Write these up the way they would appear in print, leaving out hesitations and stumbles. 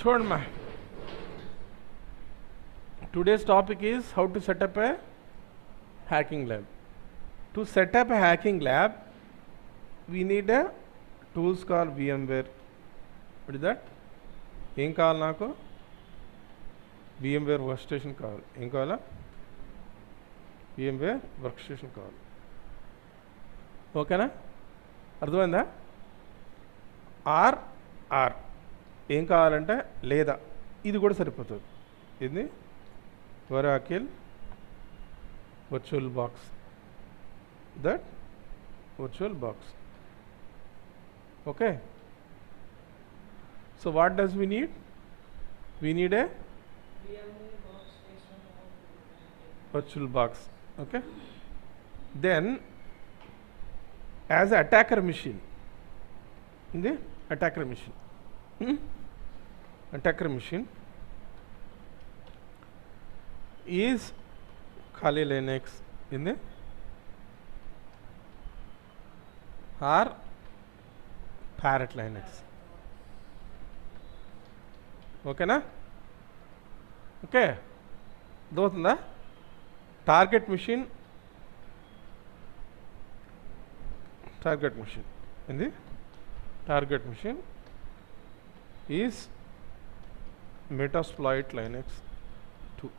చూడమ్మా, today's topic is how to set up a hacking lab. To set up a hacking lab, we need a tools called VMware. What is that? ఏం కావాలి నాకు? VMware workstation కావాలి. ఏం కావాలా? VMware workstation కావాలి. ఓకేనా? అర్థమైందా? ఆర్ ఏం కావాలంటే లేదా ఇది కూడా సరిపోతుంది. ఇది Oracle virtual box. That virtual box. Okay. So what does we need? We need a virtual box. Okay. Then as an attacker machine, in the attacker machine, attacker machine is Kali Linux in the or Parrot Linux. Okay na? Okay. Those in the target machine in the target machine is Metasploit Linux 2.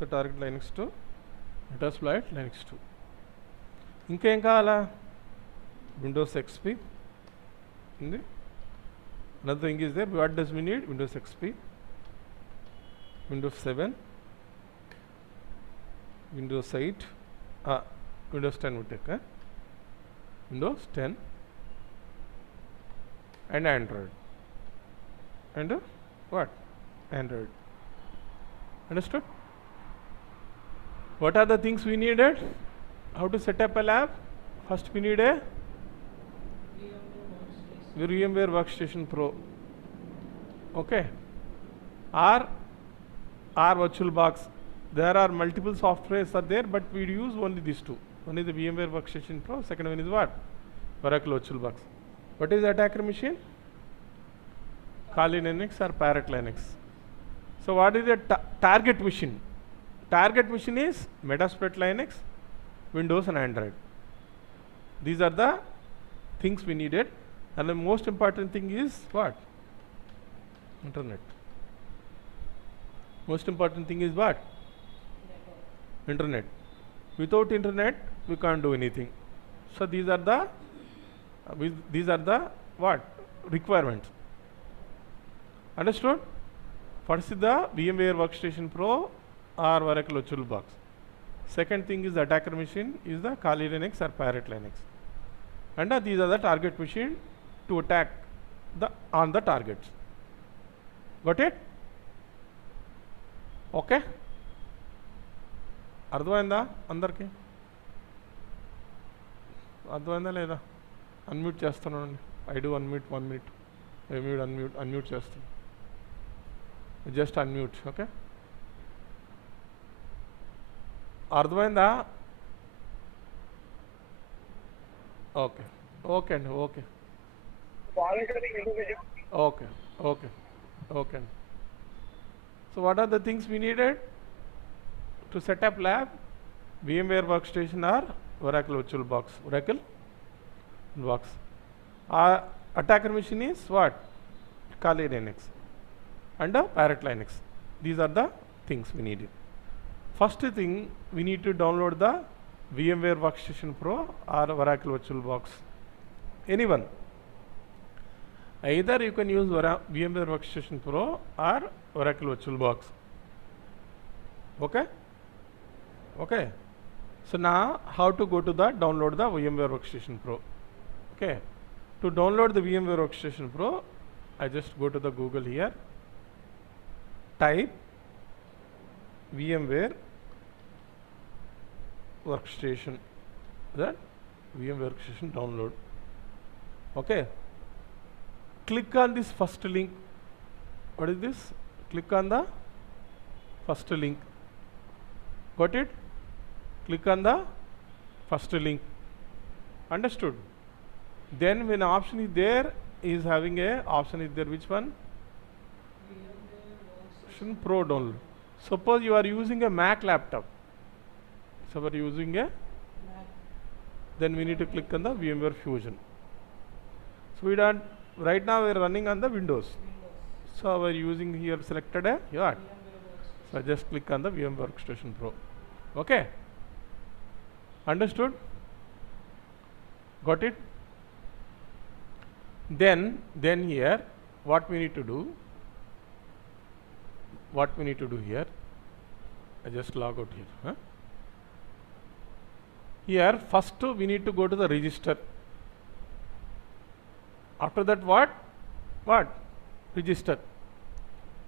The target Linux 2, Metasploit Linux 2. ఇంకేం కావాలా? Windows XP. Another thing is there. What does we need? Windows XP, Windows 7, Windows 8, Windows 10 would take. Windows 10 and Android. And what? Android. Understood? What are the things we needed? How to set up a lab? First we need a VMware Workstation Pro. Okay. Or virtual box. There are multiple softwares are there, but we use only these two. One is the VMware Workstation Pro. Second one is what? Oracle Virtual Box. What is the attacker machine? Kali Linux or Parrot Linux. So what is the target machine? Target machine is Metasploit Linux, Windows and Android. These are the things we needed. And the most important thing is what? Internet. Most important thing is what? Internet. Without internet, we can't do anything. So these are the what? Requirements. Understood? First is the VMware Workstation Pro or Oracle Virtual Box. Second thing is the attacker machine is the Kali Linux or Parrot Linux. And these are the target machine to attack on the targets. Got it? Okay? అర్థమైందా అందరికి? అర్థమైందా లేదా? Unmute చేస్తున్నానండి. I do unmute 1 minute. Unmute చేస్తాను. Just unmute. Okay? అర్థమైందా? Okay. Okay అండి. Okay. Okay. So what are the things we needed to set up lab? VMware Workstation or Oracle Virtual Box. Oracle Box. Attacker machine is what? Kali Linux and Parrot Linux. These are the things we needed. First thing, we need to download the VMware Workstation Pro or Oracle Virtual Box. Anyone. Either you can use VMware Workstation Pro or Oracle Virtual Box. Okay? Okay. So now how to go to the download the VMware Workstation Pro. Okay. To download the VMware Workstation Pro, I just go to the Google here. Type VMware Workstation. That VMware Workstation download. Okay. Click on this first link. What is this? Click on the first link. Got it? Click on the first link. Understood? Then when option is there, is having a option is there, which one? Workstation Pro download. Suppose you are using a Mac laptop. So we are using a, then we need to click on the VMware Fusion. So we don't, right now we are running on the Windows. So we are using here selected a what? So just click on the VMware Workstation Pro. Okay? Understood? Got it? Then here what we need to do? What we need to do here? I just log out here. Huh? Here first we need to go to the register. After that what? What? Register.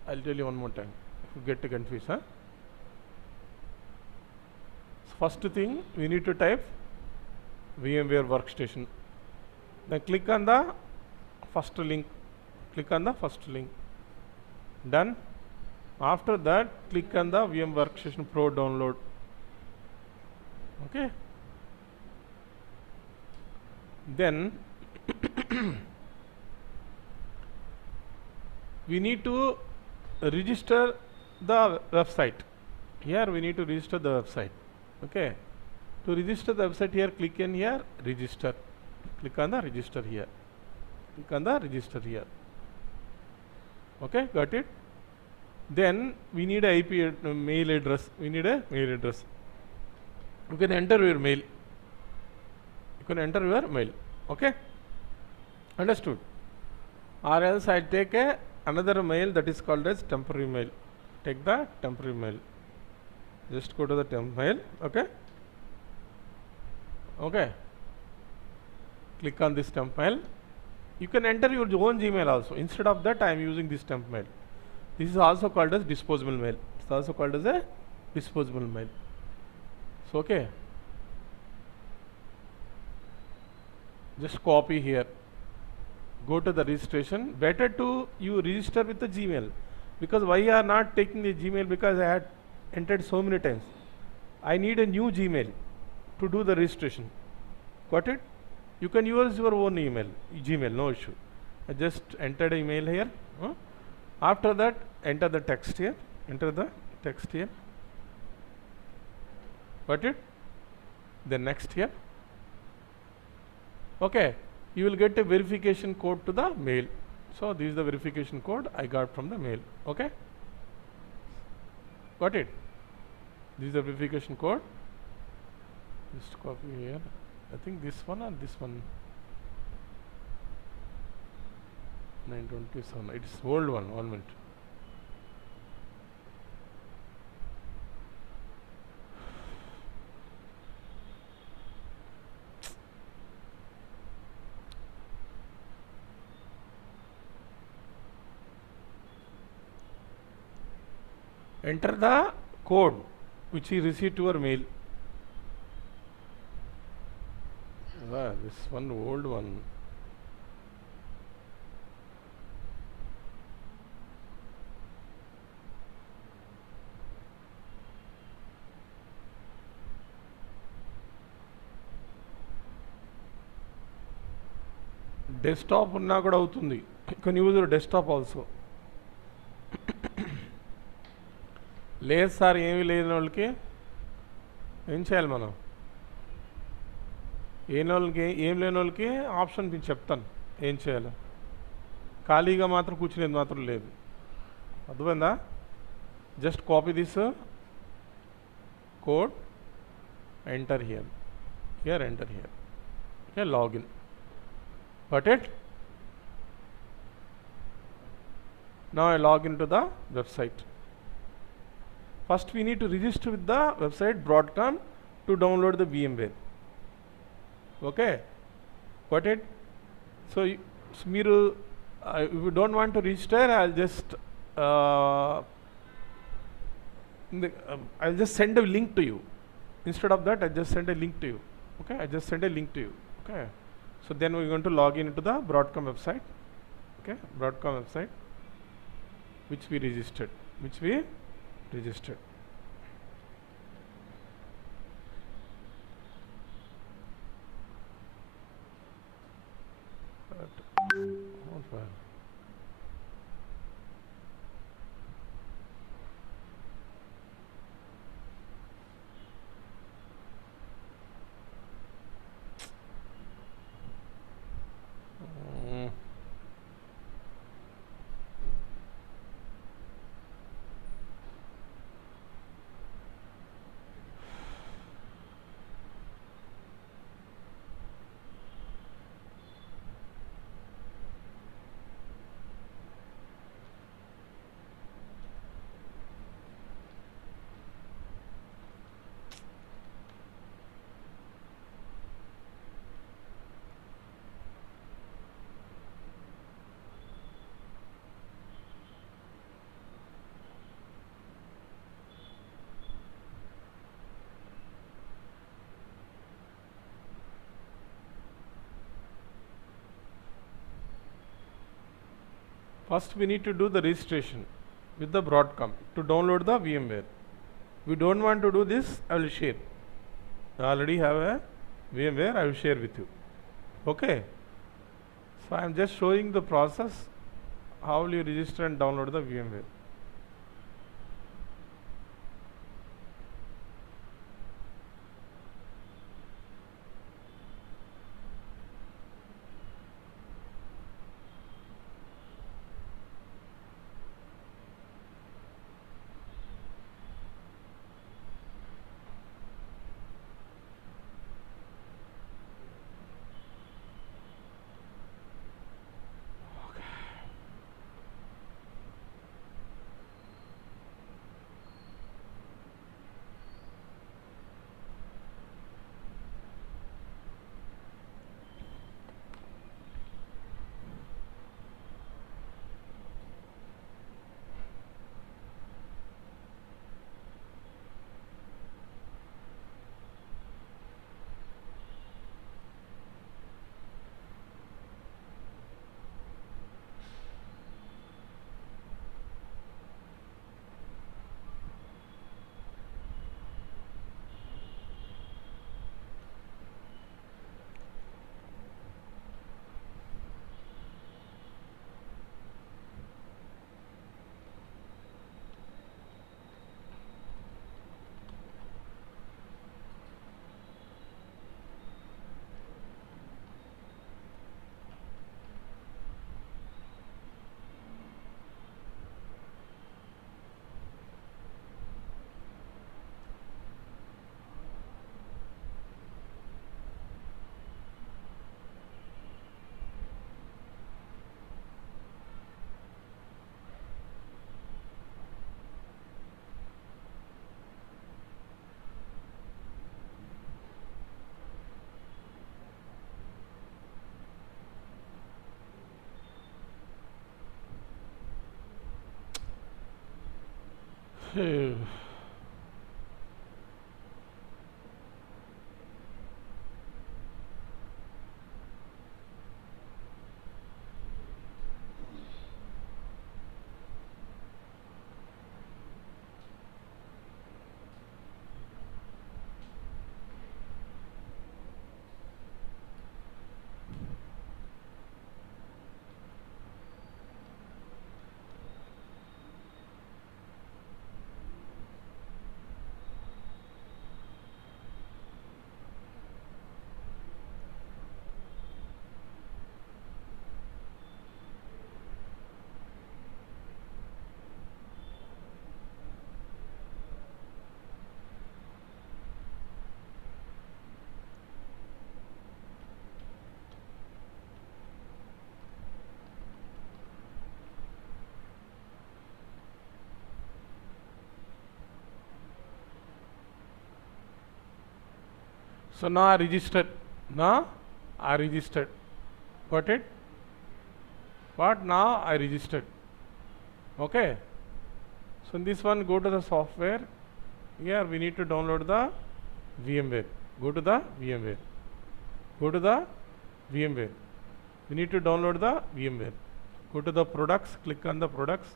I'll tell you one more time if you get confused. Huh? First thing we need to type VMware Workstation. Then click on the first link. Click on the first link. Done. After that, click on the VMware Workstation Pro download. Okay. Then we need to register the website. Here we need to register the website. Okay. To register the website here, click in here, register. Click on the register here. Click on the register here. Okay, got it? Then we need a IP mail address. We need a mail address. You can enter your mail. You can enter your mail. Okay? Understood? Or else I take another mail that is called as temporary mail. Take the temporary mail. Just go to the temp mail. Okay? Okay. Click on this temp mail. You can enter your own Gmail also. Instead of that, I am using this temp mail. This is also called as disposable mail. It's also called as a disposable mail. So, okay. Just copy here. Go to the registration. Better to you register with the Gmail. Because why you are not taking the Gmail? Because I had entered so many times. I need a new Gmail to do the registration. Got it? You can use your own email, Gmail, no issue. I just entered an email here. After that, enter the text here. Enter the text here. Got it? Then next here. Okay. You will get a verification code to the mail. So this is the verification code I got from the mail. Okay? Got it? This is the verification code. Just copy here. I think this one or this one. 927. It is old one. 1 minute. Enter the code which you received to your mail. This one old one. Desktop unna kuda avutundi. You can use your desktop also. లేదు sir ఏమీ లేని వాళ్ళకి ఏం చేయాలి మనం? ఏం లేని వాళ్ళకి ఆప్షన్ నేను చెప్తాను ఏం చేయాలి. ఖాళీగా మాత్రం కూర్చునేది మాత్రం లేదు. అర్థమైందా? Just copy this code, enter here, enter here. Okay, login. Got it? Now I log into the website. First we need to register with the website Broadcom to download the VMware. Okay, got it? So మీరు if you don't want to register, I'll just send a link to you. Instead of that, I just send a link to you. Okay, I just send a link to you. Okay, so then we're going to log in into the Broadcom website. Okay, Broadcom website which we registered. First we need to do the registration with the Broadcom to download the VMware. We don't want to do this, I will share. I already have a VMware, I will share with you. Okay. So I am just showing the process, how will you register and download the VMware. So now I registered. Now I registered. Got it? But now I registered. Okay. So in this one, go to the software. Here we need to download the VMware. Go to the VMware. Go to the VMware. We need to download the VMware. Go to the products. Click on the products.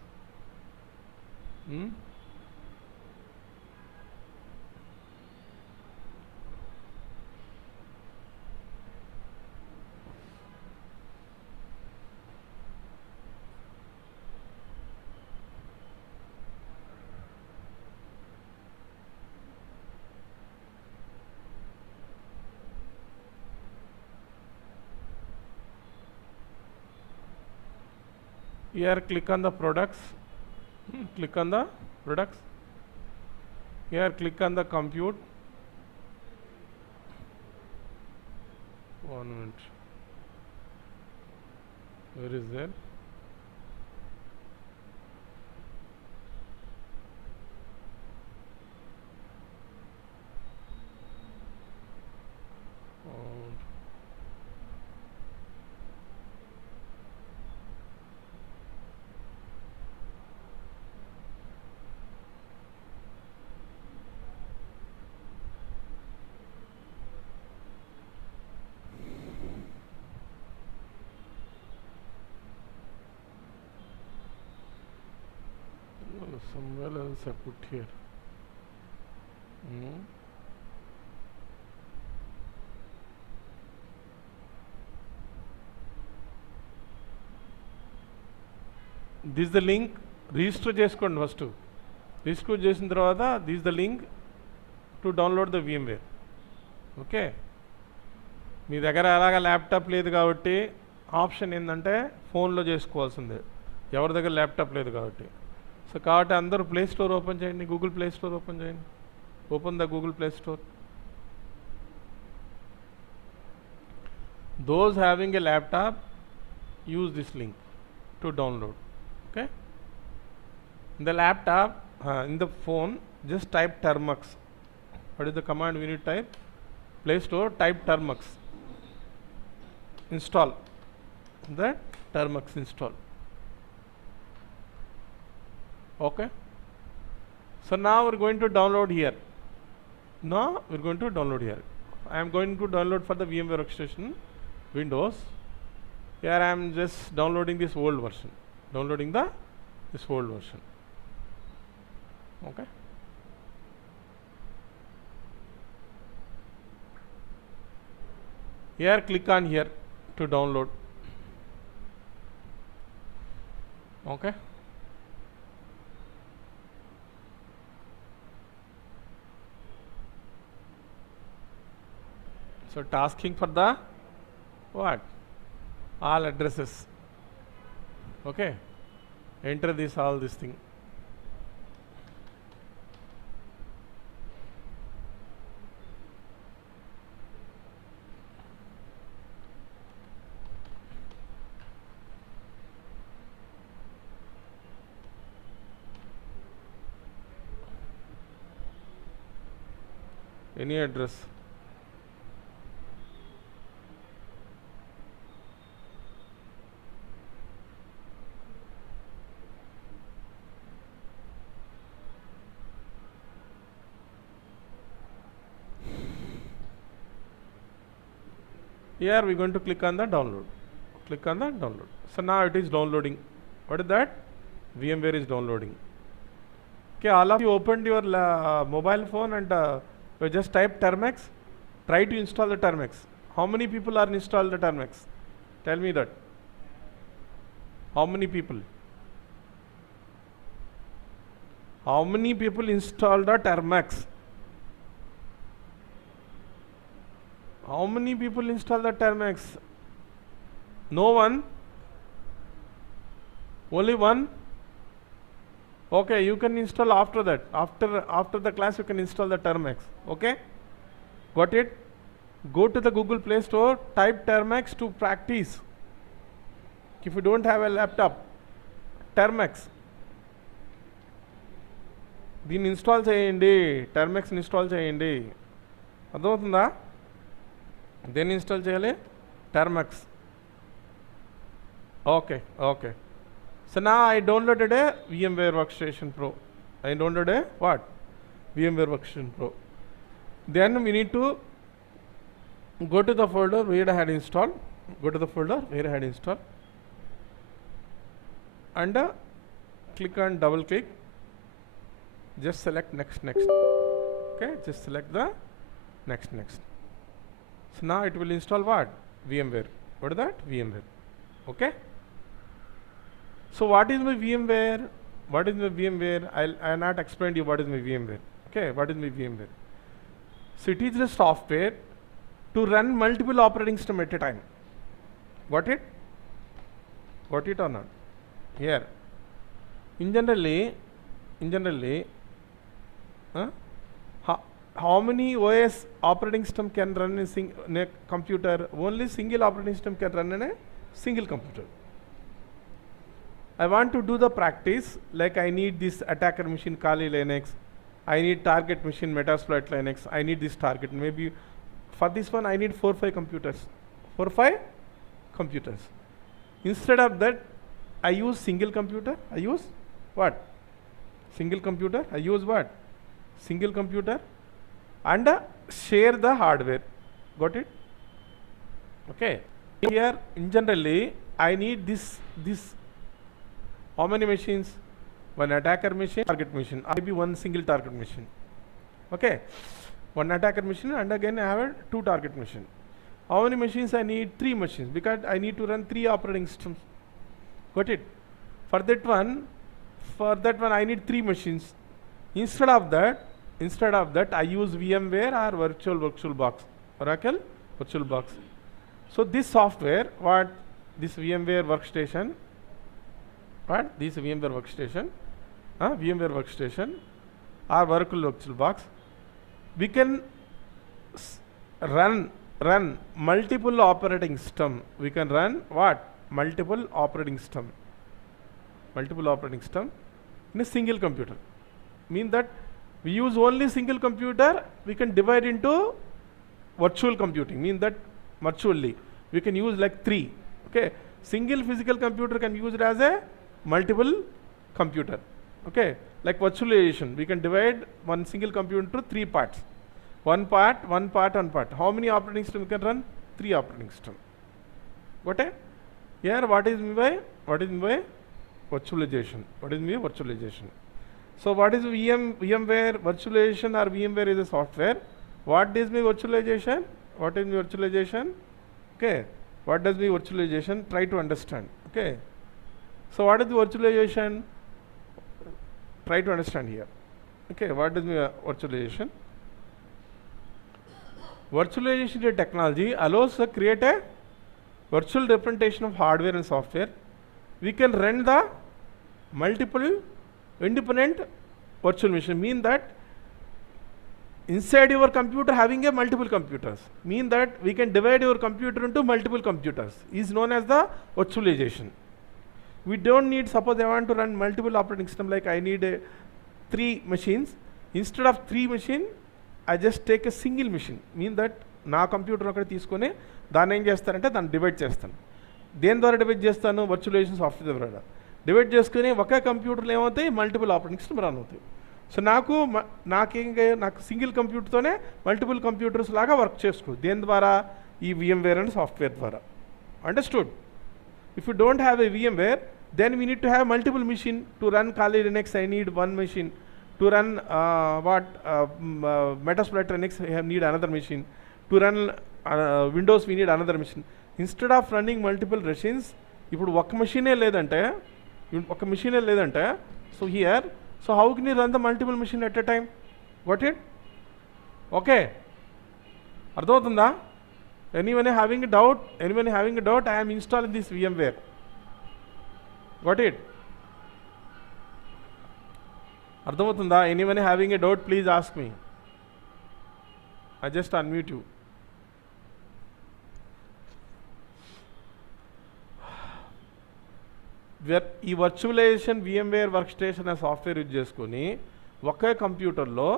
Here click on the products. Click on the products. Here click on the compute. 1 minute. Where is that? So somewhere else I put here. This is the link. Register చేసుకోండి first. Register చేసిన తర్వాత this the link to download the VMware. Okay, మీ దగ్గర అలాగా laptop లేదు కాబట్టి option ఏంటంటే ఫోన్లో చేసుకోవాల్సిందే, ఎవరి దగ్గర ల్యాప్టాప్ లేదు కాబట్టి. సో కాబట్టి అందరూ ప్లే స్టోర్ ఓపెన్ చేయండి, గూగుల్ ప్లే స్టోర్ ఓపెన్ చేయండి. Open the Google play store. Those having a laptop, use this link to download. Okay, in the laptop, in the phone, just type termux. What is the command we need to type? Play Store, type termux. Install that termux, install. Okay, so now we're going to download here. Now we're going to download here. I am going to download for the VMware Workstation Windows. Here I am just downloading this old version. This old version. Okay. Here click on here to download. Okay. So tasking for the what? All addresses. Okay, enter this, all this thing. Any address. Here we are going to click on the download. Click on the download. So now it is downloading. What is that? VMware is downloading. Okay, all of you opened your mobile phone and you just type termux. Try to install the termux. How many people are installed the termux? Tell me that. How many people? How many people installed the termux? How many people install the termux? No one? Only one? Okay, you can install after that. After the class you can install the termux. Okay? Got it? Go to the Google Play Store, type termux to practice. If you don't have a laptop, termux. దీన్ని install చేయండి, టర్మెక్స్ install చేయండి. అర్థమవుతుందా? దేన్ని install చేయాలి? టర్మక్స్. Okay, okay. So now I downloaded a VMware Workstation Pro. I downloaded a what? VMware Workstation Pro. Then we need to go to the folder where I had installed. Go to the folder where I had installed. And click on double click. Just select next. Okay, just select the next. So now it will install what? VMware. What is that? VMware. Okay. So what is my VMware? What is my VMware? I'll not explain to you what is my VMware. Okay, what is my VMware? So it is the software to run multiple operating systems at a time. Got it? Got it or not? Here. In generally, how many OS operating system can run in a computer? Only single operating system can run in a single computer. I want to do the practice, like I need this attacker machine Kali Linux, I need target machine Metasploit Linux, I need this target. Maybe for this one I need 4 or 5 computers. 4 or 5 computers. Instead of that, I use single computer. I use what? Single computer. I use what? Single computer. And share the hardware. Got it? Okay. Here, in generally, I need this. How many machines? one attacker machine, target machine, or maybe one single target machine. Okay, one attacker machine, and again I have a 2 target machine. How many machines I need? 3 machines, because I need to run 3 operating systems. Got it? For that one I need 3 machines. Instead of that I use VMware or VirtualBox, Oracle VirtualBox. So this software, this VMware workstation, VMware workstation or Oracle VirtualBox, we can run multiple operating system. We can run multiple operating system in a single computer. Mean that we use only single computer, we can divide into virtual computing. Mean that virtually we can use like 3. Okay, single physical computer can use it as a multiple computer. Okay, like virtualization, we can divide one single computer into 3 parts. One part. How many operating system we can run? 3 operating system. Got it? Here what is mean by virtualization? So what is VMware virtualization, or VMware is a software? What does mean virtualization? Okay, what does mean virtualization? Try to understand. Okay, so what is the virtualization? Try to understand here. Okay, what does mean virtualization? Virtualization technology allows to create a virtual representation of hardware and software. We can run the multiple independent virtual machine. Mean that inside your computer having a multiple computers. Mean that we can divide your computer into multiple computers. Is known as the virtualization. We don't need, suppose I want to run multiple operating system, like I need 3 machines. Instead of 3 machines, I just take a single machine. Mean that నా computer ఒకటి తీసుకొని దాన్ని ఏం చేస్తానంటే దాన్ని divide చేస్తాను. దేని ద్వారా డివైడ్ చేస్తాను? వర్చువలైజేషన్ సాఫ్ట్వేర్ ద్వారా డివైడ్ చేసుకుని ఒకే కంప్యూటర్లో ఏమవుతాయి? మల్టిపుల్ ఆపరేటింగ్ సిస్టమ్ రన్ అవుతాయి. సో నాకు సింగిల్ కంప్యూటర్తోనే మల్టిపుల్ కంప్యూటర్స్ లాగా వర్క్ చేసుకో. దేని ద్వారా? ఈ VMware అనే సాఫ్ట్వేర్ ద్వారా. Understood? If you don't have a VMware, then we need to have multiple machine. To run Kali Linux, I need one machine. To run Metasploit Linux, I need another machine. To run Windows, we need another machine. Instead of running multiple machines, ఇప్పుడు ఒక machine లేదంటే, so here, so how can you run the multiple machine at a time? Got it? Okay. అర్థమవుతుందా? Anyone having a doubt? I am installing this VMware. Got it? అర్థమవుతుందా? Anyone having a doubt, please ask me. I just unmute you. ఈ virtualisation VMware workstation అనే software use చేసుకొని ఒకే కంప్యూటర్లో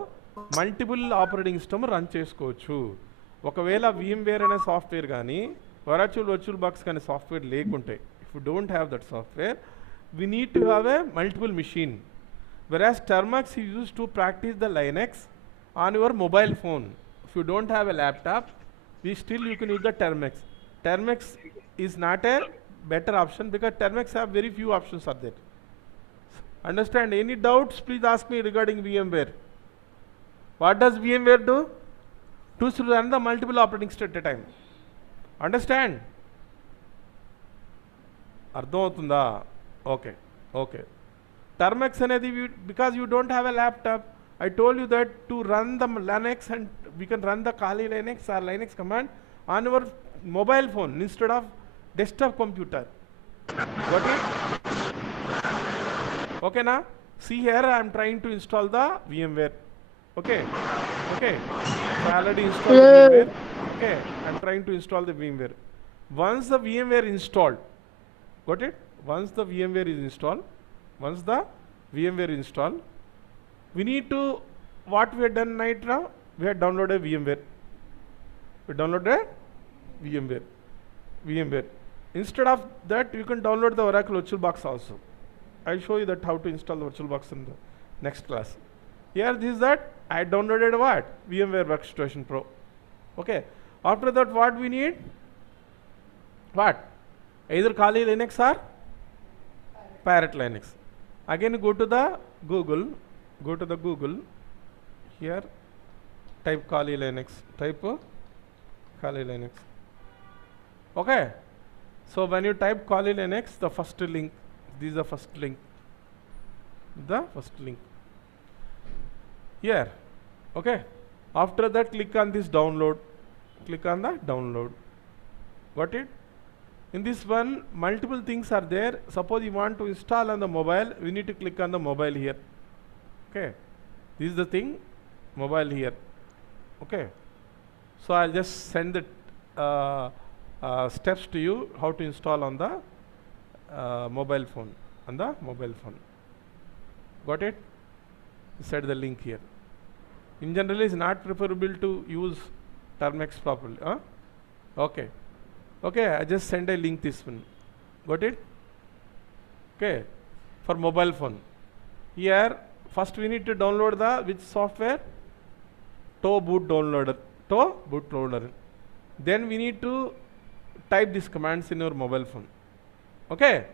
multiple operating system run చేసుకోవచ్చు. ఒకవేళ VMware అనే software కానీ VirtualBox కానీ సాఫ్ట్వేర్ లేకుంటే, if you don't have that software, we need to have a multiple machine. Whereas Termux is used to practice the Linux on your mobile phone. If you don't have a laptop, you can use the Termux. Termux is not a better option because Termux have very few options are there. Understand? Any doubts, please ask me regarding VMware. What does VMware do? To run the multiple operating systems at a time. Understand? అర్థమవుతుందా? Okay. Termux అనేది, because you don't have a laptop, I told you that to run the Linux, and we can run the Kali Linux or Linux command on your mobile phone instead of desktop computer. Got it? Okay na? See here, I am trying to install the VMware. Okay. So I already installed the VMware. Okay, I am trying to install the VMware. Once the VMware installed, got it? Once the VMware is installed, we need to, what we have done right now, we have downloaded VMware. Instead of that, you can download the Oracle VirtualBox also. I'll show you that how to install the VirtualBox in the next class. Here, this is that I downloaded what? VMware Workstation Pro. Okay. After that, what we need? What? Either Kali Linux or Parrot Linux. Again go to the Google, here type Kali Linux, Kali Linux. Okay, so when you type Kali Linux, the first link, this is the first link, here. Okay, after that click on this download, got it? In this one, multiple things are there. Suppose you want to install on the mobile, we need to click on the mobile here. Okay, this is the thing, mobile here. Okay, so I'll just send the steps to you how to install on the mobile phone. Got it? Set the link here. In general, it's not preferable to use Termex properly. Okay. Okay, I just send a link this one. Got it? Okay, for mobile phone. Here, first we need to download the which software? Toe boot downloader. Then we need to type these commands in your mobile phone. Okay.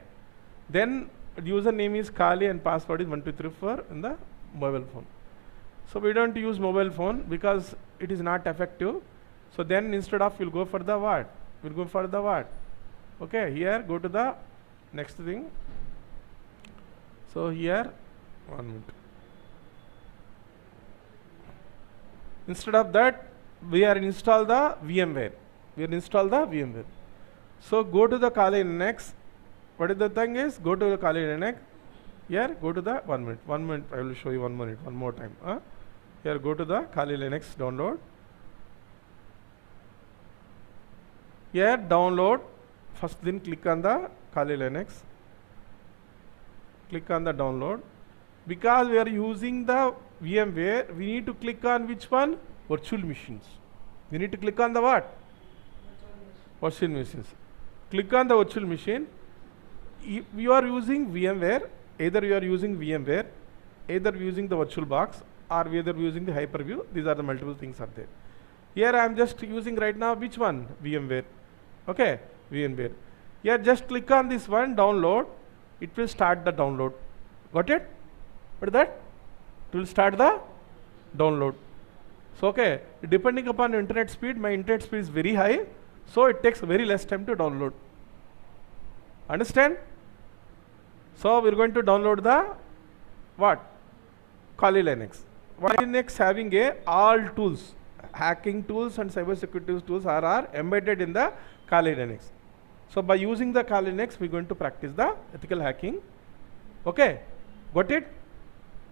Then username is Kali and password is 1234 in the mobile phone. So we don't use mobile phone because it is not effective. So then instead of we'll go for the what? Okay, here go to the next thing. So here, 1 minute. Instead of that, we are install the VMware. So go to the Kali Linux. What is the thing is? Go to the Kali Linux. Here, go to the 1 minute. I will show you 1 minute, one more time. Here, go to the Kali Linux download. Here, download. First, then click on the Kali Linux. Click on the download. Because we are using the VMware, we need to click on which one? Virtual machines. We need to click on the what? Virtual machines. Click on the virtual machine. If you are using VMware, either you are using VMware, either using the virtual box, or whether using the Hyper-V. These are the multiple things are there. Here I am just using right now which one? VMware. Okay, VMware. Here just click on this one, download. It will start the download. Got it? What is that? It will start the download. So okay, depending upon internet speed, my internet speed is very high, so it takes very less time to download. Understand? So we're going to download the what? Kali Linux. Kali Linux having all tools, hacking tools and cybersecurity tools are embedded in the Kali Linux. So by using the Kali Linux, we're going to practice the ethical hacking. Okay, got it?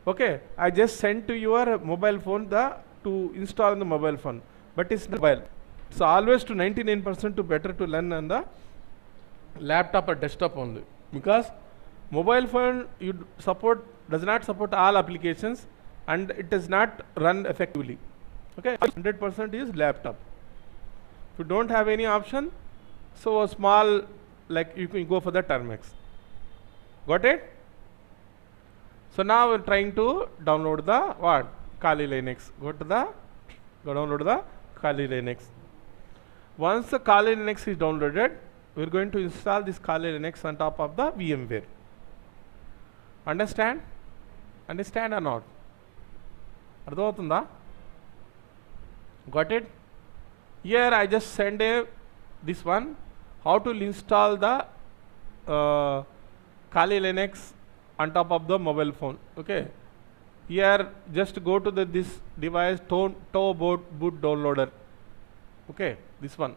Okay, I just sent to your mobile phone to install on the mobile phone, but it's mobile. So always to 99% to better to learn on the laptop or desktop only, because mobile phone does not support all applications and it does not run effectively. Okay, 100% is laptop. If you don't have any option, so a small, like you can go for the Termex. Got it? So now we're trying to download the what? Kali Linux. Go download the Kali Linux. Once the Kali Linux is downloaded, we're going to install this Kali Linux on top of the VMware. Understand? Understand or not? Ardhavatunda? Got it? Here I just send this one, how to install the Kali Linux on top of the mobile phone. Okay. Here just go to this device, toe boot downloader. Okay, this one.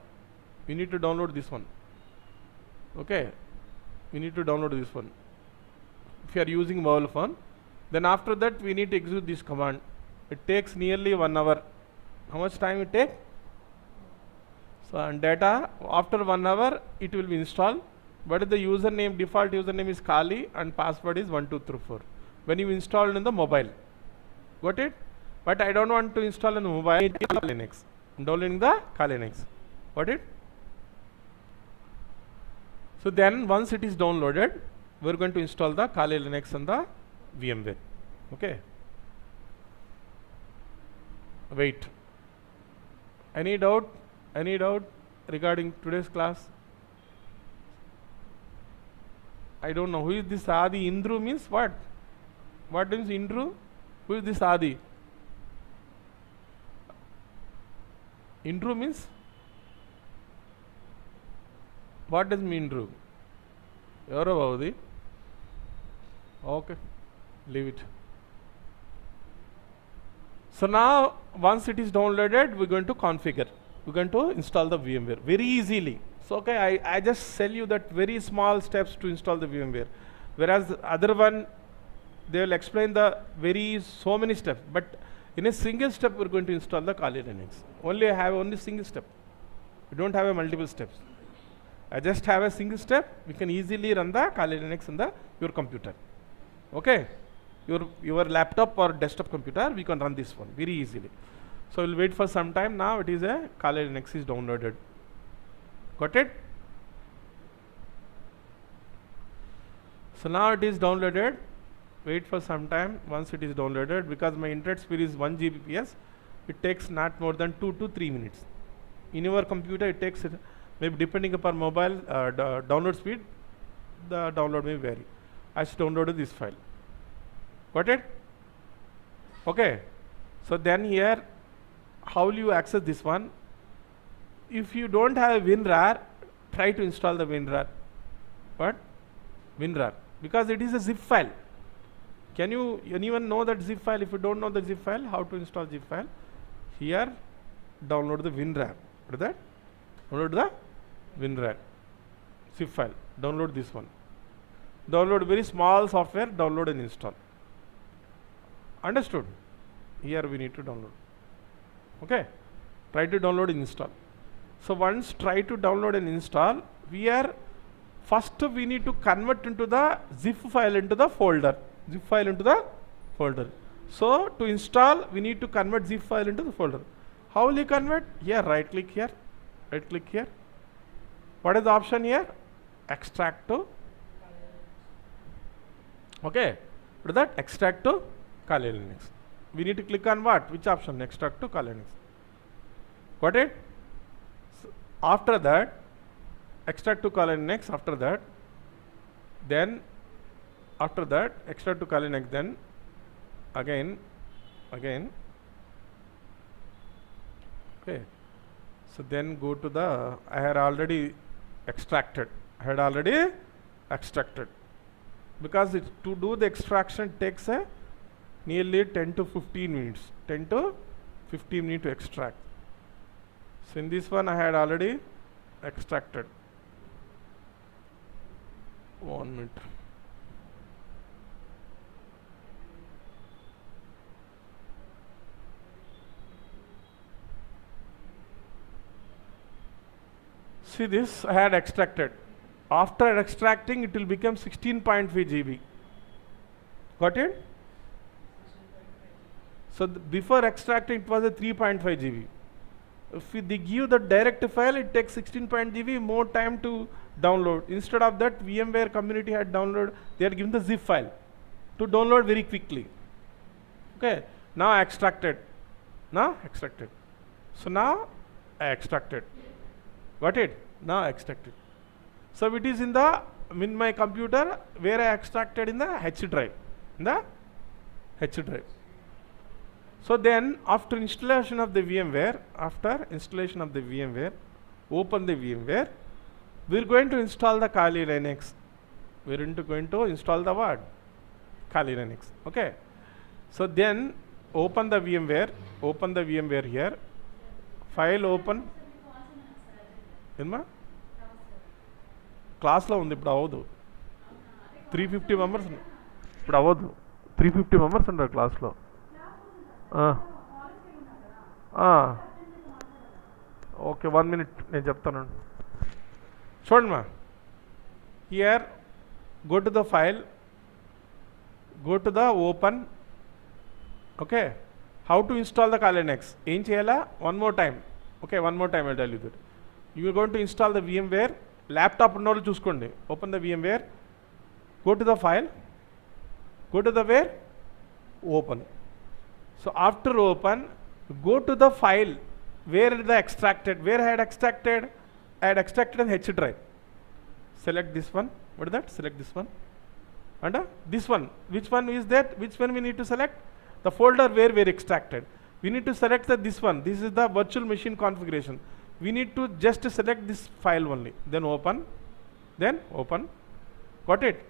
We need to download this one. Okay, we need to download this one. If you are using mobile phone, then after that we need to execute this command. It takes nearly 1 hour. How much time it takes? So on data, after 1 hour it will be installed. But the username, default username is Kali and password is 1234. When you install in the mobile. Got it? But I don't want to install in the mobile Linux. I'm downloading the Kali Linux. Got it? So then once it is downloaded, we're going to install the Kali Linux on the VMware. Okay. Wait. Any doubt? Any doubt regarding today's class? I don't know. Who is this Adi? Indru means what? What means Indru? Who is this Adi? Indru means? What does mean Indru? Evaro Bhavudi? Okay, leave it. So now, once it is downloaded, we're going to configure. We're going to install the VMware very easily. So okay, I just tell you that very small steps to install the VMware. Whereas the other one, they will explain the so many steps. But in a single step, we're going to install the Kali Linux. Only I have only single step. We don't have a multiple steps. I just have a single step. We can easily run the Kali Linux in your computer. Okay. Your laptop or desktop computer, we can run this one very easily. So we'll wait for some time. Now it is a Kali Linux is downloaded. Got it? So now it is downloaded. Wait for some time. Once it is downloaded, because my internet speed is 1 Gbps, it takes not more than 2 to 3 minutes. In your computer, it takes maybe depending upon mobile download speed, the download may vary. I should download this file. Got it? Okay. So then here, how will you access this one? If you don't have WinRAR, try to install the WinRAR. What? WinRAR. Because it is a zip file. Can you anyone know that zip file? If you don't know the zip file, how to install zip file? Here, download the WinRAR. What is that? Download the WinRAR zip file. Download this one. Download very small software, download and install. Understood? Here we need to download. Okay? Try to download and install. So once try to download and install, first we need to convert into the zip file into the folder. Zip file into the folder. So to install, we need to convert zip file into the folder. How will you convert? Here, right click here. Right click here. What is the option here? Extract to. Okay. What is that? Extract to Kali Linux. We need to click on what? Which option? Extract to Kali Linux. Got it? So after that, extract to Kali Linux. After that, extract to Kali Linux. Then again. Okay. So then go to the. I had already extracted. Because to do the extraction takes nearly 10 to 15 minutes. 10 to 15 minutes to extract. So in this one I had already extracted. 1 minute. See this, I had extracted. After extracting, it will become 16.5 GB. Got it? So before extracting, it was a 3.5 GB. If they give the direct file, it takes 16.5 GB more time to download. Instead of that, VMware community had downloaded, they had given the zip file to download very quickly. Okay, now I extracted. So now I extracted. Got it? Now I extracted. So it is in my computer where I extracted in the H drive. So then after installation of the VMware, open the VMware, we're going to install the Kali Linux. We're going to install the what? Kali Linux. Okay. So then open the VMware here. File open. Class lo undi ippudu avadu 350 members ippudu avadu 350 members undaru class lo okay 1 minute నేను చెప్తాను చూడండి మా here go to the file, go to the open. Okay, how to install the Kali Linux? ఏం చేయాలా? One more time I'll tell you that. You are going to install the VMware. Laptop ఉన్నోళ్ళు చూసుకోండి. Open the VMware. Go to the file. Go to the where? Open. So after open, go to the file where I had extracted. I had extracted an H drive. Select this one. What is that? Select this one. And this one, which one is that? Which one we need to select? The folder where we extracted. We need to select this one. This is the virtual machine configuration. We need to just select this file only. Then open. Then open. Got it?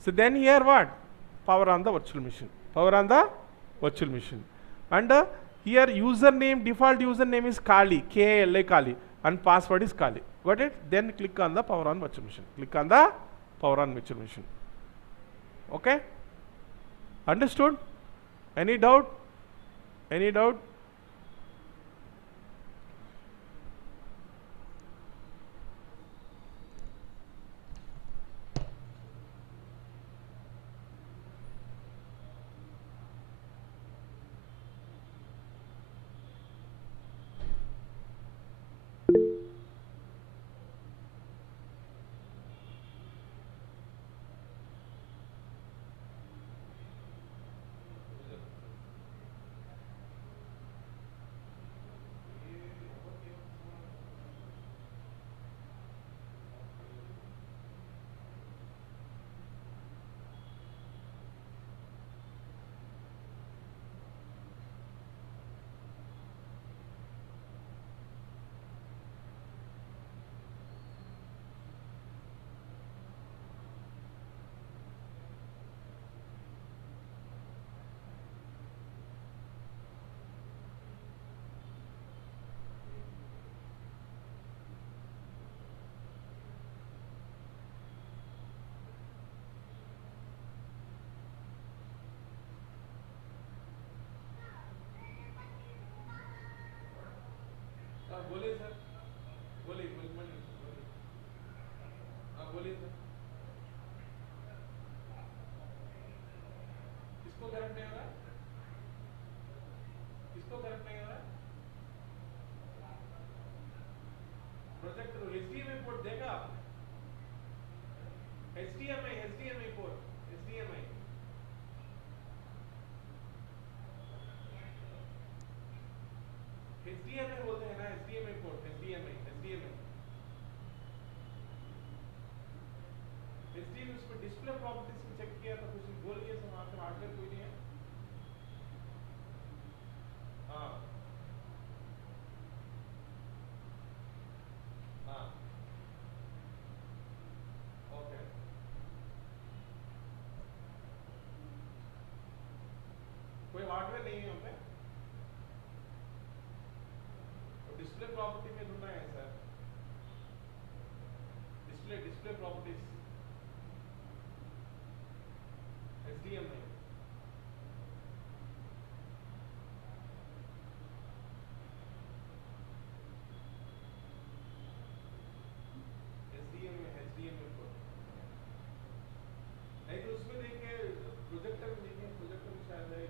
So then here what? Power on the virtual machine. Power on the virtual machine. And here username, default username is Kali, K-A-L-I, Kali. And password is Kali. Got it? Then click on the power on virtual machine. Click on the power on virtual machine. Okay? Understood? Any doubt? Any doubt? बोलिए sir, बोलिए बोलिए sir, किसको correct नहीं हो रहा? किसको correct नहीं हो रहा? प्रोजेक्टर HDMI पोर्ट देखा आपने? HDMI पोर्ट, HDMI बोलते हैं ना, HDMI पोर्ट, HDMI उसमें डिस्प्ले प्रॉपर्टीज में चेक किया तो कुछ बोल दिया सब, वहाँ पे हार्डवेयर कोई नहीं है। हाँ हाँ ओके, कोई हार्डवेयर नहीं है यहाँ पे, डिस्प्ले प्रॉपर्टी में ढूंढना है सर, डिस्प्ले प्रॉपर्टीज HDMI को नहीं तो उसमें देखिए, प्रोजेक्टर में देखिए, प्रोजेक्टर में शायद है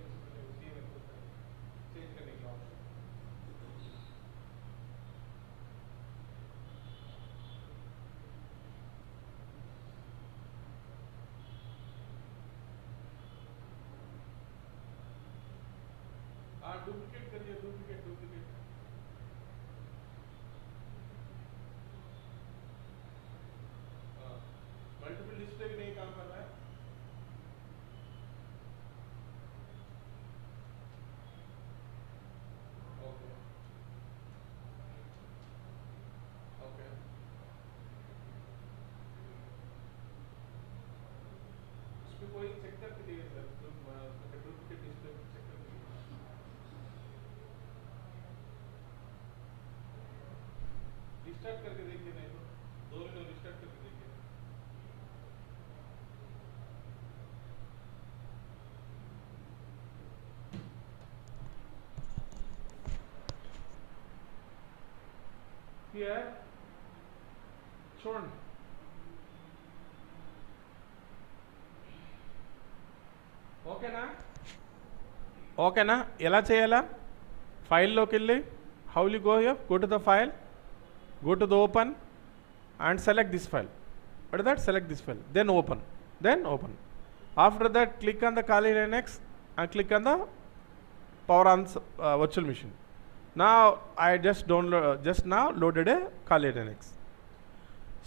HDMI को चेंज करने का ऑप्शन। हाँ डुप्लीकेट करिए, डुप्लीकेट मल्टीपल डिस्प्ले भी नहीं काम कर रहा है। ओके ओके, उसमें कोई चेक करके दिए सर, डुप्लीकेट डिस्प्ले चेक करके दिए, रिस्टार्ट करके देखिए, नहीं तो 2 मिनट रिस्टार्ट करके देखिए। Here, చూడండి, ఓకేనా? ఓకేనా? ఎలా చేయాలా? ఫైల్లోకి వెళ్ళి, how will you go here? Go to the file, go to the open and select this file. What is that? Select this file, then open, after that click on the Kali Linux and click on the power on virtual machine. Now I just now loaded a Kali Linux.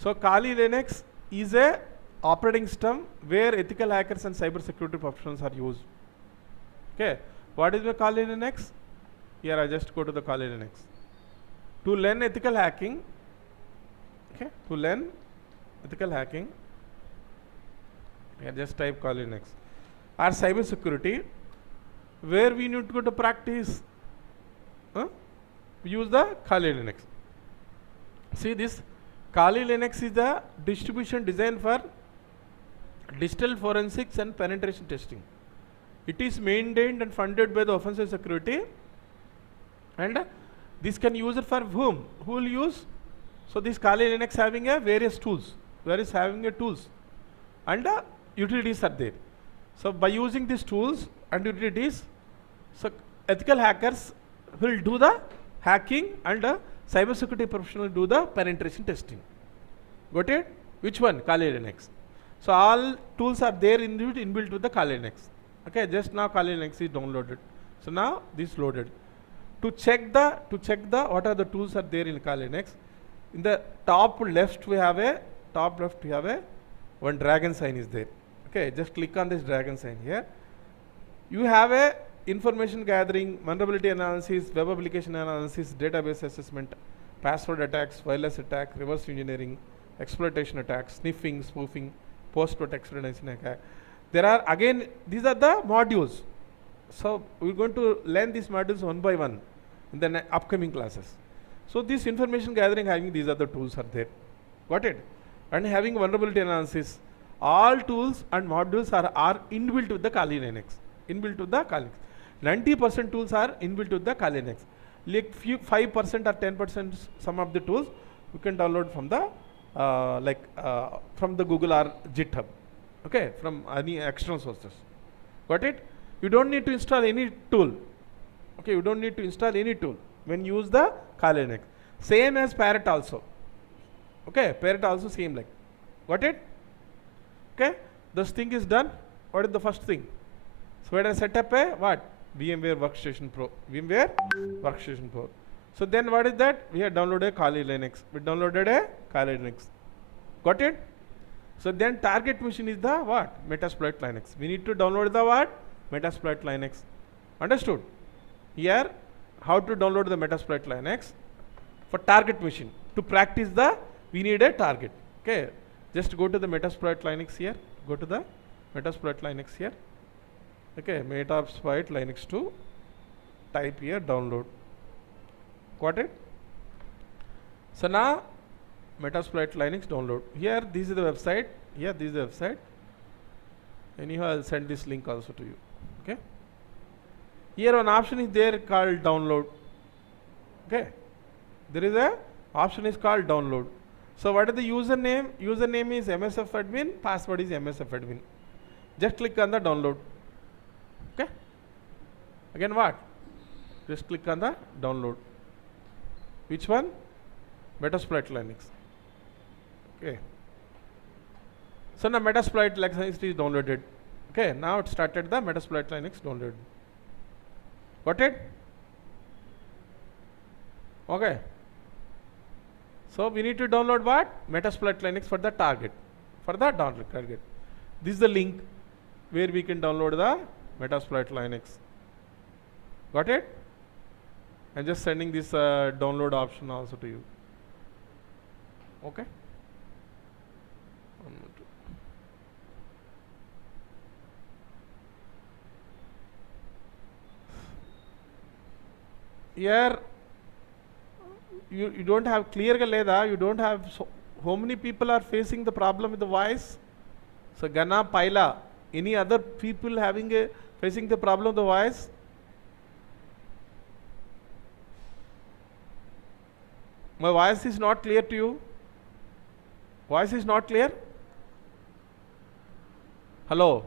So Kali Linux is a operating system where ethical hackers and cybersecurity professionals are used. Okay, what is the Kali Linux? Here I just go to the Kali Linux. To learn ethical hacking, okay, to learn ethical hacking, here just type Kali Linux. Or cybersecurity, where we need to go to practice, use the Kali Linux. See, this Kali Linux is the distribution designed for digital forensics and penetration testing. It is maintained and funded by the offensive security, and this can use it for whom? Who will use? So this Kali Linux having a various tools, and utilities are there. So by using these tools and utilities, so ethical hackers will do the hacking and cybersecurity professional do the penetration testing. Got it? Which one? Kali Linux. So all tools are there inbuilt with the Kali Linux. Okay, just now Kali Linux is downloaded. So now this loaded. To check the what are the tools are there in Kali Linux. In the top left we have a one dragon sign is there. Okay, just click on this dragon sign here. You have a information gathering, vulnerability analysis, web application analysis, database assessment, password attacks, wireless attack, reverse engineering, exploitation attacks, sniffing, spoofing, post-protection attack. There are again, these are the modules. So we're going to learn these modules one by one in the upcoming classes. So this information gathering, having these are the tools are there. Got it? And having vulnerability analysis, all tools and modules are inbuilt with the Kali Linux. 90% tools are inbuilt with the Kali Linux. Like 5% or 10% some of the tools you can download from the from the Google or GitHub. Okay, from any external sources. Got it? You don't need to install any tool. Okay, you don't need to install any tool when you use the Kali Linux. Same as Parrot also. Okay, Parrot also same like. Got it? Okay, this thing is done. What is the first thing? So when I set up a what? VMware Workstation Pro. So then what is that? We have downloaded a Kali Linux. Got it? So then target machine is the what? Metasploit Linux. We need to download the what? Metasploit Linux. Understood? Here, how to download the Metasploit Linux? For target machine. To practice we need a target. Okay. Just go to the Metasploit Linux here. Go to the Metasploit Linux here. Okay, Metasploit Linux 2. Type here download. Got it? So now Metasploit Linux download. Here this is the website. Anyhow, I'll send this link also to you. Okay. Here one option is there called download. Okay. There is a option is called download. So what is the username? Username is MSFadmin, password is MSFadmin. Just click on the download. Okay. Again what? Just click on the download. Which one? Metasploit Linux. Okay. So now Metasploit Linux is downloaded. Okay. Now it started the Metasploit Linux download. Got it? Okay. So we need to download what? Metasploit Linux for the target. This is the link where we can download the Metasploit Linux. Got it? I'm just sending this download option also to you. Okay. Here you don't have clear ga leda, you don't have how many people are facing the problem with the voice? So Gana, Paila, any other people facing the problem with the voice? My voice is not clear to you? Voice is not clear? Hello?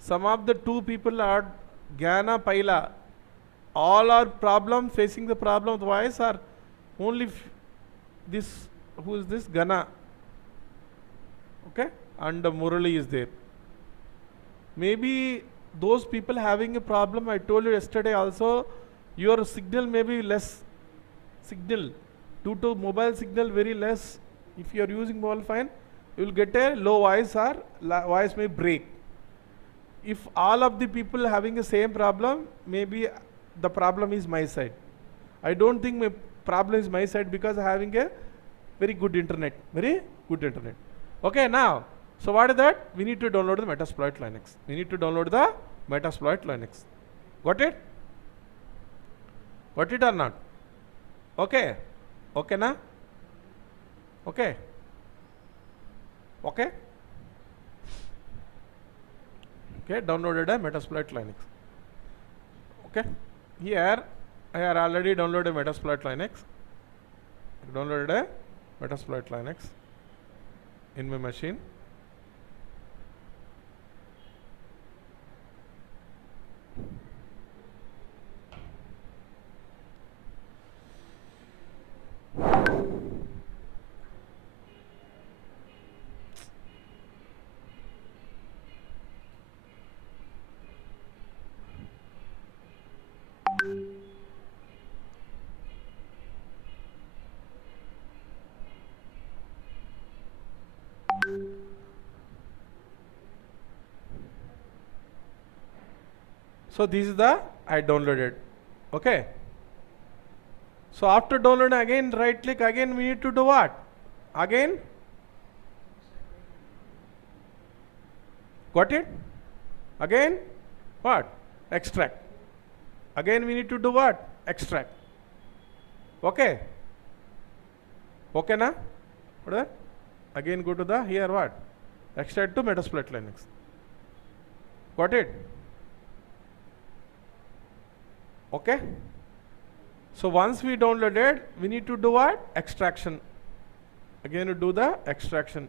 Some of the two people are Gana, Paila. All are facing the problem of voice are only this, who is this? Gana. Okay? And Murali is there. Maybe those people having a problem, I told you yesterday also, your signal may be less. signal. Due to mobile signal very less, if you are using mobile phone, you will get a low voice or voice may break. If all of the people having the same problem, maybe the problem is my side. I don't think my problem is my side because having a very good internet. Very good internet. Okay, now, so what is that? We need to download the Metasploit Linux. We need to download the Metasploit Linux. Got it? Got it or not? Okay. Okay, na? Okay. Okay. Okay, downloaded a Metasploit Linux. Okay. Here, I have already downloaded Metasploit Linux. Downloaded a Metasploit Linux in my machine. So this is the I downloaded. Okay. So after downloading, again right click, again we need to do what? Again? Got it? Again? What? Extract. Again we need to do what? Extract. Okay? Okay na? What is that? Again go to the here what? Extract to Metasploit Linux. Got it? Okay? So once we downloaded, we need to do what? Extraction. Again to do the extraction.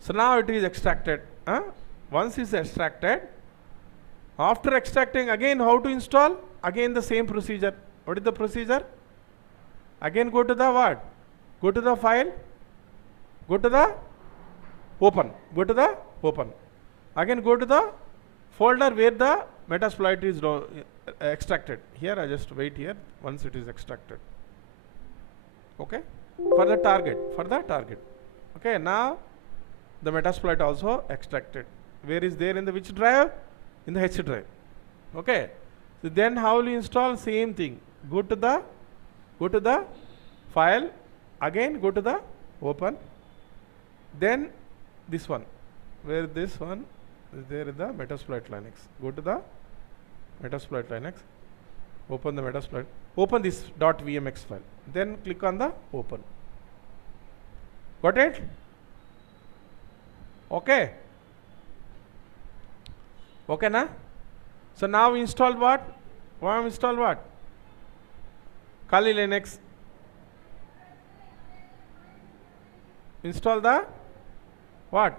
So now it is extracted. Once it's extracted, after extracting, again how to install? Again the same procedure. What is the procedure? Again go to the what? Go to the file. Go to the open. Go to the open. Again go to the folder where the Metasploit is extracted. Here I just wait here once it is extracted. Okay? For the target. For the target. Okay, now the Metasploit also extracted. Where is there in the which drive? In the H drive. Okay. So then how will you install? Same thing. Go to the file. Again go to the open. Then this one. Where this one is there in the Metasploit Linux. Go to the Metasploit Linux. Open the Metasploit. Open this .vmx file. Then click on the open. Got it? Okay. Okay na? So now we installed what? Install what? Kali Linux. Install the what?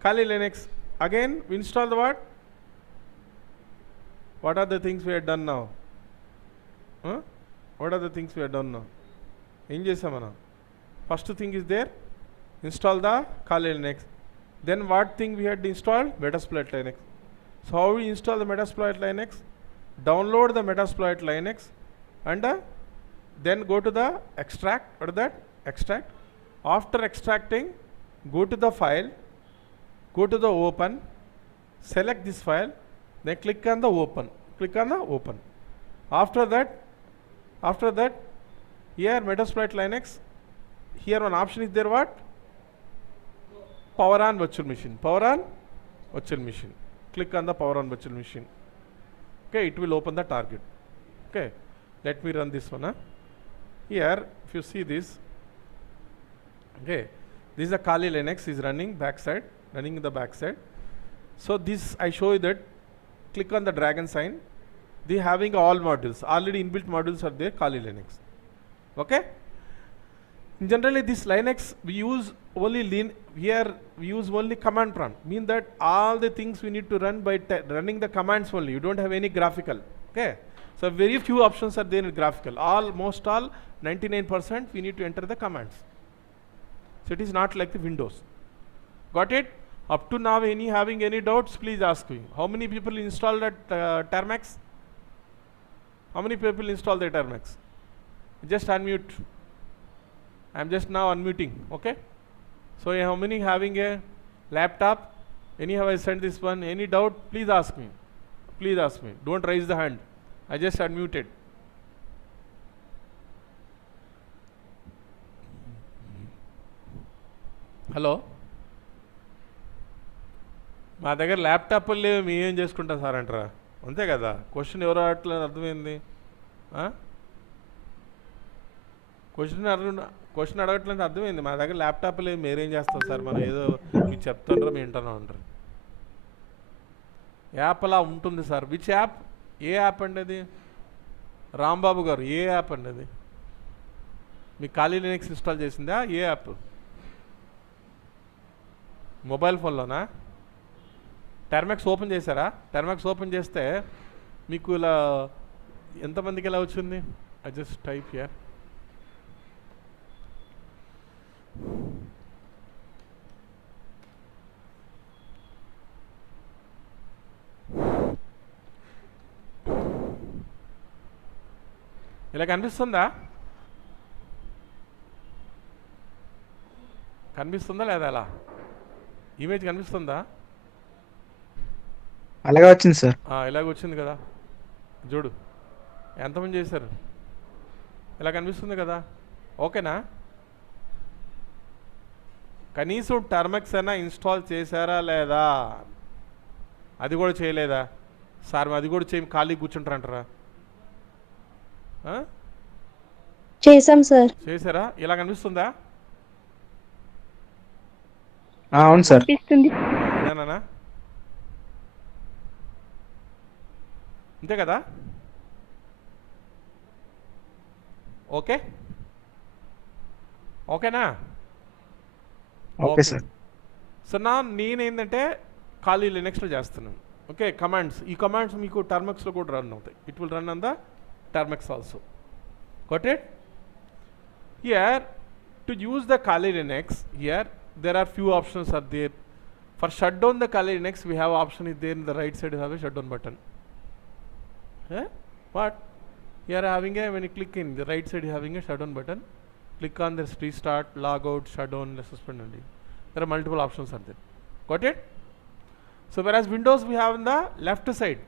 Kali Linux. Again we install the what? What are the things we have done now? What are the things we have done now? Em chesamana? First thing is there. Install the Kali Linux. Then what thing we had installed? Metasploit Linux. So how we install the Metasploit Linux? Download the Metasploit Linux and then go to the extract. What is that? Extract. After extracting, go to the file, go to the open, select this file, then click on the open. Click on the open. After that, here Metasploit Linux, here one option is there what? Power on virtual machine. Power on virtual machine. Click on the power on virtual machine. Okay, it will open the target. Okay, let me run this one. Here, if you see this, okay, this is a Kali Linux is running backside, running in the backside. So this I show you that. Click on the dragon sign. They having all modules. Already inbuilt modules are there. Kali Linux. Okay. Generally, this Linux we use only here we use only command prompt. Mean that all the things we need to run by running the commands only. You don't have any graphical. Okay. So very few options are there in graphical. Almost all 99% we need to enter the commands. So it is not like the Windows. Got it? Up to now, having any doubts, please ask me. How many people installed that Termax? How many people installed the Termax? Just unmute. I'm just now unmuting. Okay? So how many having a laptop? Any have I sent this one? Any doubt? Please ask me. Please ask me. Don't raise the hand. I just unmuted. Hello, మా దగ్గర ల్యాప్టాప్లు లేవు, మేమేం చేసుకుంటాం sir అంటారా? అంతే కదా, question ఎవరు అట్లా అర్థమైంది. క్వశ్చన్ అడగట్లేదు అర్థమైంది. మా దగ్గర ల్యాప్టాప్ లేవు, మీరేం చేస్తాం సార్, మనం ఏదో మీరు చెప్తుంటారో మేము వింటున్నాం అంటారు. యాప్ అలా ఉంటుంది sir. Which app? A app అండి అది? రాంబాబు గారు, ఏ యాప్ అండి అది? మీ ఖాళీ లినక్స్ ఇన్స్టాల్ చేసిందా? ఏ యాప్? మొబైల్ ఫోన్లోనా? టెర్మాక్స్ ఓపెన్ చేశారా? టెర్మాక్స్ ఓపెన్ చేస్తే మీకు ఇలా ఎంతమందికి ఇలా వచ్చింది? I just type here. ఇలా కనిపిస్తుందా? కనిపిస్తుందా లేదా? అలా ఇమేజ్ కనిపిస్తుందా? అలాగే వచ్చింది సార్. ఇలాగ వచ్చింది కదా, చూడు ఎంతమంది చేశారు. ఇలా కనిపిస్తుంది కదా, ఓకేనా? కనీసం టర్మెక్స్ అయినా ఇన్స్టాల్ చేశారా లేదా? అది కూడా చేయలేదా సార్? అది కూడా చేయి, ఖాళీ కూర్చుంటారంటారా? చేశాం సార్. చేశారా? ఇలా కనిపిస్తుందా? అవును సార్. ఇదేనా? అంతే కదా? ఓకే, ఓకేనా? Okay sir. సో నా నేనేంటంటే ఖాళీ లినక్స్లో చేస్తున్నాను. ఓకే, కమాండ్స్, ఈ కమాండ్స్ మీకు టర్మెక్స్లో కూడా రన్ అవుతాయి. It will run on the Termux also. Got it? Here, to use the Kali Linux, here there are few options are there. For shut down the Kali Linux, we have option is there in the right side. You have a shutdown button. What? Here having a, when you click in the right side, you having a shutdown button. Click on this restart, logout, shutdown, suspend only. There are multiple options are there. Got it? So whereas Windows we have on the left side,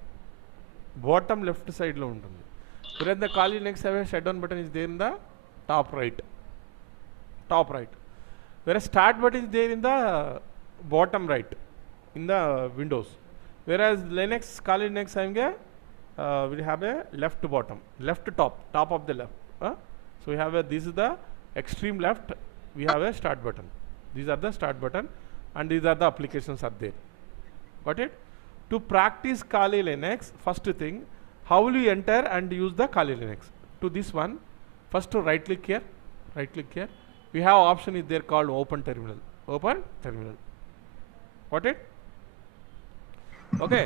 bottom left side lo ఉంటుంది. Whereas the Kali Linux have a shutdown button is there in the top right. Whereas start button is there in the bottom right in the Windows. Whereas Linux, Kali Linux having a we have a left bottom, left top of the left. So we have a, this is the extreme left. We have a start button. These are the start button, and these are the applications are there. Got it? To practice Kali Linux, first thing, how will you enter and use the Kali Linux? To this one, first to right click here. We have option is there called open terminal. Got it? Okay,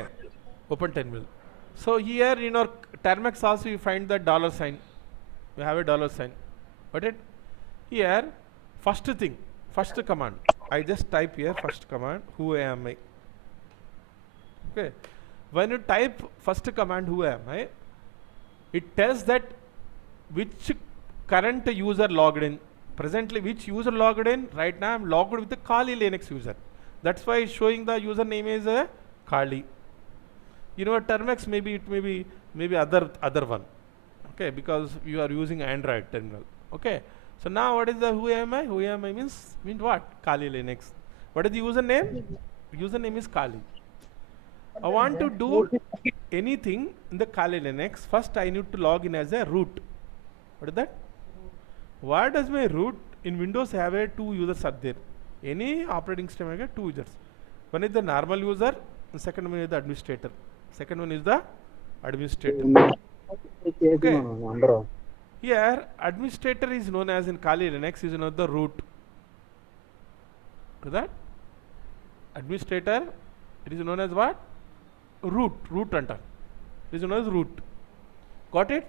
open terminal. So here in our Termex also you find the dollar sign. We have a dollar sign. Got it? Here, first thing, first command. I just type here first command, who am I? Okay. When you type first command, who am I, it tells that which current user logged in. Presently, which user logged in? Right now, I'm logged with the Kali Linux user. That's why it's showing the username is Kali. You know, Termex maybe it may be other one. Okay, because you are using Android terminal. Okay. So now, what is the who am I? Who am I means what? Kali Linux. What is the username? Username is Kali. I want to do anything in the Kali Linux. First, I need to log in as a root. What is that? Why does my root in Windows have a two users are there? Any operating system have two users. One is the normal user, and second one is the administrator. Okay. Here, administrator is known as in Kali Linux is known as the root. What is that? Administrator, it is known as what? Root anta. It is known as root. Got it?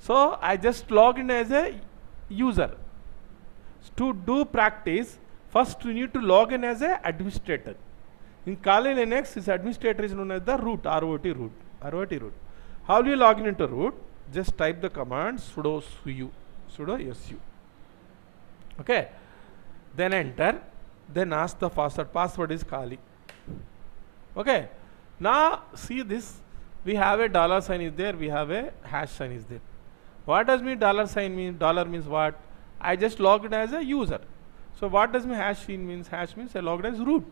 So I just log in as a user. To do practice, first you need to log in as a administrator. In Kali Linux, this administrator is known as the root, ROT root. ROT root. How do you log in into root? Just type the command sudo su. Okay. Then enter. Then ask the password. Password is Kali. Okay. Now see this. We have a dollar sign is there. We have a hash sign is there. What does mean dollar sign mean? Dollar means what? I just logged as a user. So what does my hash means? Hash means I logged as root.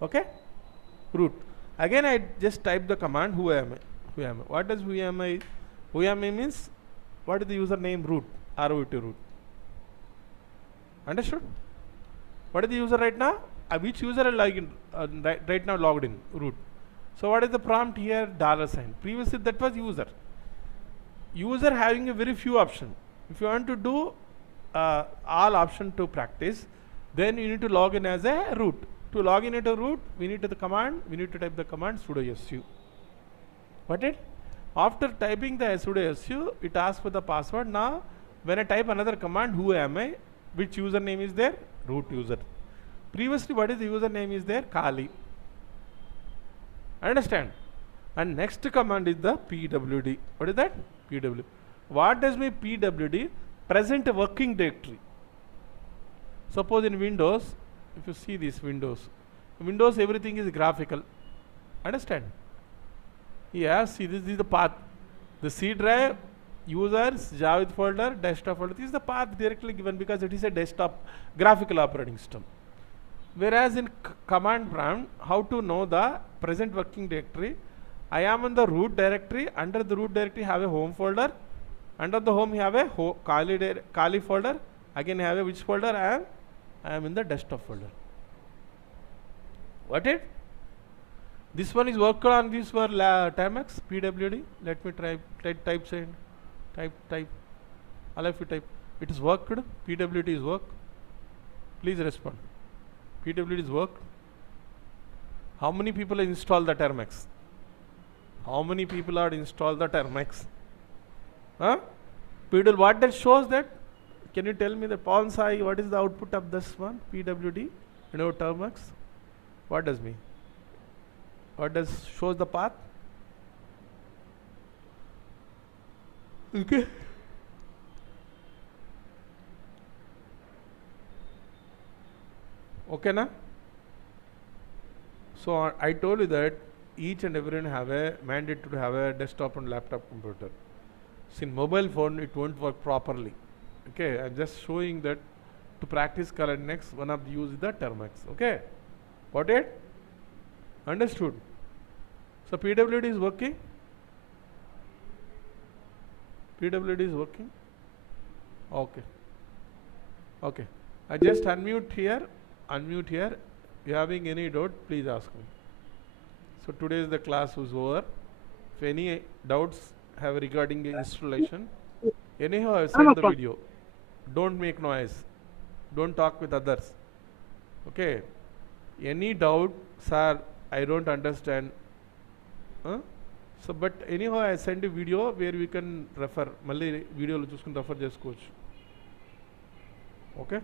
Okay? Root. Again I just type the command who am I? Who am I? What does who am I? Who am I means what is the username root? ROT root. Understood? What is the user right now? Which user are login right now logged in? Root. So what is the prompt here? Dollar sign. Previously that was user. User having a very few options. If you want to do all option to practice, then you need to log in as a root. To log in into root, we need to type the command sudo su. Got it? After typing the sudo su, it asks for the password. Now, when I type another command, who am I? Which username is there? Root user. Previously, what is the username is there? Kali. Understand? And next command is the pwd. What is that? Pwd. What does mean pwd? Present working directory. Suppose in Windows, if you see this Windows everything is graphical. Understand? Yeah, see this is the path. The C drive, users, Javed folder, desktop folder. This is the path directly given because it is a desktop graphical operating system. Whereas in command prompt, how to know the present working directory? I am in the root directory. Under the root directory have a home folder. Under the home you have a Kali folder. Again you have a which folder? I am in the desktop folder. What it? This one is worked on this for Timex pwd. Let me try type send. Type. All of you type. It is worked. Pwd is work. Please respond. Pwd is work. How many people have installed the Termex? How many people are installed the Termex? Huh? Pwd, what that shows that? Can you tell me the Pawn Sai, what is the output of this one? Pwd, Termex. What does mean? What does shows the path? Okay. Okay, na? So I told you that each and everyone have a mandate to have a desktop and laptop computer. So in mobile phone it won't work properly. Okay, I'm just showing that to practice current next one of the use is the Termex. Okay, got it? Understood? So pwd is working. Pwd is working. Okay. I just unmute here. You having any doubt, please ask me. So today's the class was over. If any doubts have regarding the installation, anyhow I send the video. Don't make noise. Don't talk with others. Okay. Any doubt, sir, I don't understand. So but anyhow I send a video where we can refer. Malli video lo chusukoni refer chesukochu. Okay.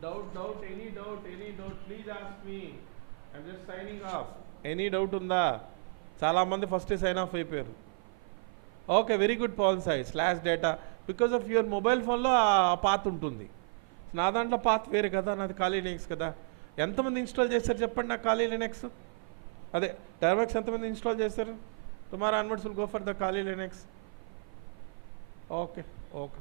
Doubt any doubt, please ask me. I'm just signing off. Any doubt unda? Chala mandi first sign off అయిపోయారు. Okay, very good Pavan Sai. Slash data because of your mobile ఫోన్లో ఆ path ఉంటుంది. నా దాంట్లో path వేరే కదా, నాది ఖాళీ లినక్స్ కదా. ఎంతమంది ఇన్స్టాల్ చేశారు చెప్పండి నాకు ఖాళీ లినక్స్? అదే టర్మెక్స్ ఎంతమంది ఇన్స్టాల్ చేశారు? Tomorrow onwards will go for the ఖాళీ లినక్స్. Okay okay.